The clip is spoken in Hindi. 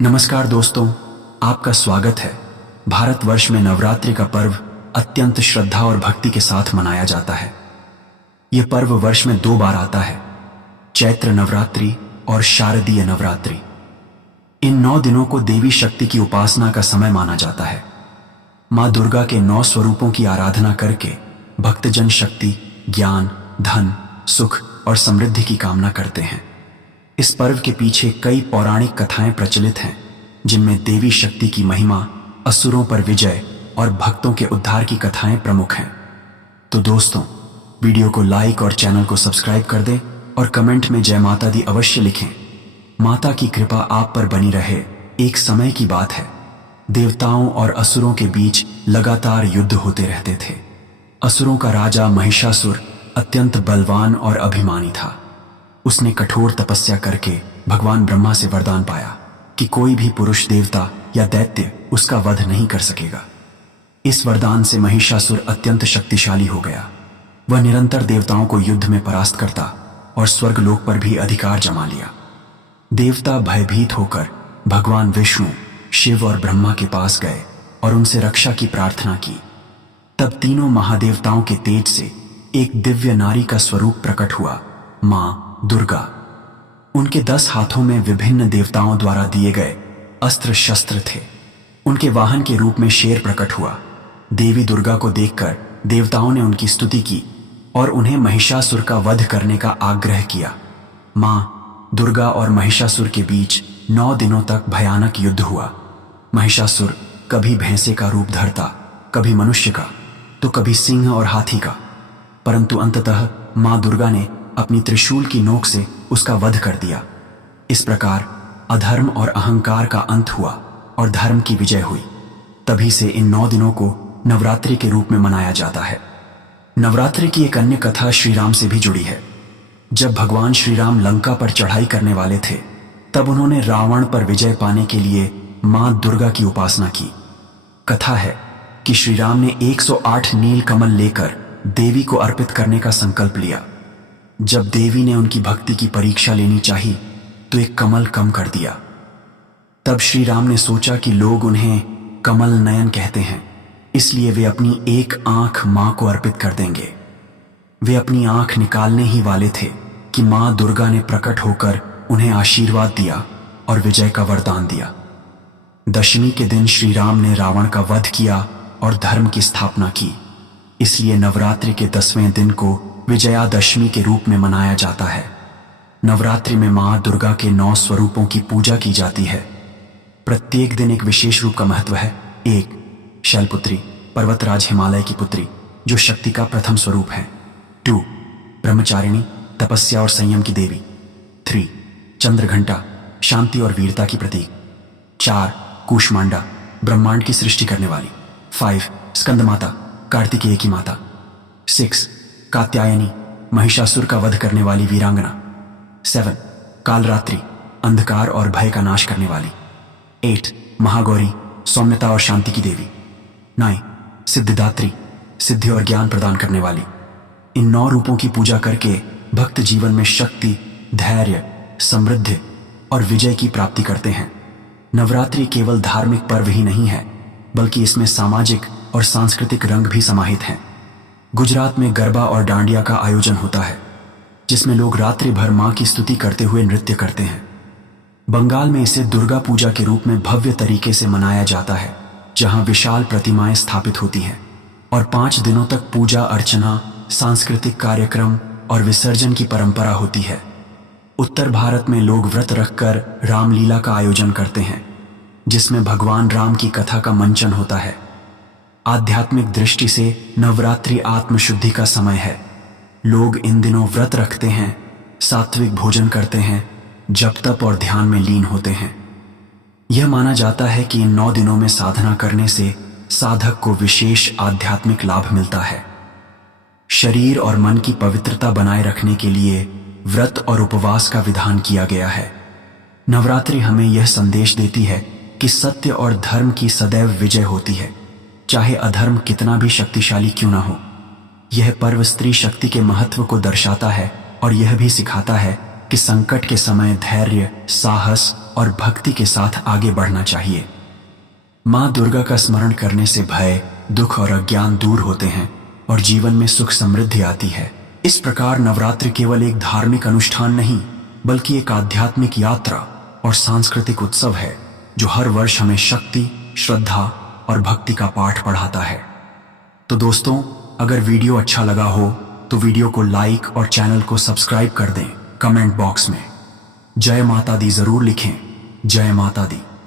नमस्कार दोस्तों, आपका स्वागत है। भारतवर्ष में नवरात्रि का पर्व अत्यंत श्रद्धा और भक्ति के साथ मनाया जाता है। यह पर्व वर्ष में 2 बार आता है, चैत्र नवरात्रि और शारदीय नवरात्रि। इन 9 दिनों को देवी शक्ति की उपासना का समय माना जाता है। मां दुर्गा के 9 स्वरूपों की आराधना करके भक्तजन शक्ति, ज्ञान, धन, सुख और समृद्धि की कामना करते हैं। इस पर्व के पीछे कई पौराणिक कथाएं प्रचलित हैं, जिनमें देवी शक्ति की महिमा, असुरों पर विजय और भक्तों के उद्धार की कथाएं प्रमुख हैं। तो दोस्तों, वीडियो को लाइक और चैनल को सब्सक्राइब कर दें और कमेंट में जय माता दी अवश्य लिखें। माता की कृपा आप पर बनी रहे। एक समय की बात है, देवताओं और असुरों के बीच लगातार युद्ध होते रहते थे। असुरों का राजा महिषासुर अत्यंत बलवान और अभिमानी था। उसने कठोर तपस्या करके भगवान ब्रह्मा से वरदान पाया कि कोई भी पुरुष, देवता या दैत्य उसका वध नहीं कर सकेगा। इस वरदान से महिषासुर अत्यंत शक्तिशाली हो गया। वह निरंतर देवताओं को युद्ध में परास्त करता और स्वर्गलोक पर भी अधिकार जमा लिया। देवता भयभीत होकर भगवान विष्णु, शिव और ब्रह्मा के पास गए और उनसे रक्षा की प्रार्थना की। तब तीनों महादेवताओं के तेज से एक दिव्य नारी का स्वरूप प्रकट हुआ, मां दुर्गा। उनके 10 हाथों में विभिन्न देवताओं द्वारा दिए गए अस्त्र शस्त्र थे। उनके वाहन के रूप में शेर प्रकट हुआ। देवी दुर्गा को देखकर देवताओं ने उनकी स्तुति की और उन्हें महिषासुर का वध करने का आग्रह किया। मां दुर्गा और महिषासुर के बीच 9 दिनों तक भयानक युद्ध हुआ। महिषासुर कभी भैंसे का रूप धरता, कभी मनुष्य का, तो कभी सिंह और हाथी का, परंतु अंततः मां दुर्गा ने अपनी त्रिशूल की नोक से उसका वध कर दिया। इस प्रकार अधर्म और अहंकार का अंत हुआ और धर्म की विजय हुई। तभी से इन 9 दिनों को नवरात्रि के रूप में मनाया जाता है। नवरात्रि की एक अन्य कथा श्री राम से भी जुड़ी है। जब भगवान श्री राम लंका पर चढ़ाई करने वाले थे, तब उन्होंने रावण पर विजय पाने के लिए मां दुर्गा की उपासना की। कथा है कि श्री राम ने 108 नील कमल लेकर देवी को अर्पित करने का संकल्प लिया। जब देवी ने उनकी भक्ति की परीक्षा लेनी चाही, तो एक कमल कम कर दिया। तब श्री राम ने सोचा कि लोग उन्हें कमल नयन कहते हैं, इसलिए वे अपनी एक आंख मां को अर्पित कर देंगे। वे अपनी आंख निकालने ही वाले थे कि मां दुर्गा ने प्रकट होकर उन्हें आशीर्वाद दिया और विजय का वरदान दिया। दशमी के दिन श्री राम ने रावण का वध किया और धर्म की स्थापना की। इसलिए नवरात्रि के 10वें दिन को विजयादशमी के रूप में मनाया जाता है। नवरात्रि में मां दुर्गा के 9 स्वरूपों की पूजा की जाती है। प्रत्येक दिन एक विशेष रूप का महत्व है। 1 शैलपुत्री, पर्वतराज हिमालय की पुत्री, जो शक्ति का प्रथम स्वरूप है। 2 ब्रह्मचारिणी, तपस्या और संयम की देवी। 3 चंद्रघंटा, शांति और वीरता की प्रतीक। 4 कूष्मांडा, ब्रह्मांड की सृष्टि करने वाली। 5 स्कंद माता, कार्तिकेय की माता। 6 कात्यायनी, महिषासुर का वध करने वाली वीरांगना। 7 कालरात्रि, अंधकार और भय का नाश करने वाली। 8 महागौरी, सौम्यता और शांति की देवी। 9 सिद्धिदात्री, सिद्धि और ज्ञान प्रदान करने वाली। इन 9 रूपों की पूजा करके भक्त जीवन में शक्ति, धैर्य, समृद्धि और विजय की प्राप्ति करते हैं। नवरात्रि केवल धार्मिक पर्व ही नहीं है, बल्कि इसमें सामाजिक और सांस्कृतिक रंग भी समाहित हैं। गुजरात में गरबा और डांडिया का आयोजन होता है, जिसमें लोग रात्रि भर मां की स्तुति करते हुए नृत्य करते हैं। बंगाल में इसे दुर्गा पूजा के रूप में भव्य तरीके से मनाया जाता है, जहां विशाल प्रतिमाएं स्थापित होती हैं और 5 दिनों तक पूजा अर्चना, सांस्कृतिक कार्यक्रम और विसर्जन की परंपरा होती है। उत्तर भारत में लोग व्रत रखकर रामलीला का आयोजन करते हैं, जिसमें भगवान राम की कथा का मंचन होता है। आध्यात्मिक दृष्टि से नवरात्रि आत्मशुद्धि का समय है। लोग इन दिनों व्रत रखते हैं, सात्विक भोजन करते हैं, जप तप और ध्यान में लीन होते हैं। यह माना जाता है कि इन 9 दिनों में साधना करने से साधक को विशेष आध्यात्मिक लाभ मिलता है। शरीर और मन की पवित्रता बनाए रखने के लिए व्रत और उपवास का विधान किया गया है। नवरात्रि हमें यह संदेश देती है कि सत्य और धर्म की सदैव विजय होती है, चाहे अधर्म कितना भी शक्तिशाली क्यों ना हो। यह पर्व स्त्री शक्ति के महत्व को दर्शाता है और यह भी सिखाता है कि संकट के समय धैर्य, साहस और भक्ति के साथ आगे बढ़ना चाहिए। मां दुर्गा का स्मरण करने से भय, दुख और अज्ञान दूर होते हैं और जीवन में सुख समृद्धि आती है। इस प्रकार नवरात्रि केवल एक धार्मिक अनुष्ठान नहीं, बल्कि एक आध्यात्मिक यात्रा और सांस्कृतिक उत्सव है जो हर वर्ष हमें शक्ति, श्रद्धा और भक्ति का पाठ पढ़ाता है। तो दोस्तों, अगर वीडियो अच्छा लगा हो तो वीडियो को लाइक और चैनल को सब्सक्राइब कर दें। कमेंट बॉक्स में जय माता दी जरूर लिखें। जय माता दी।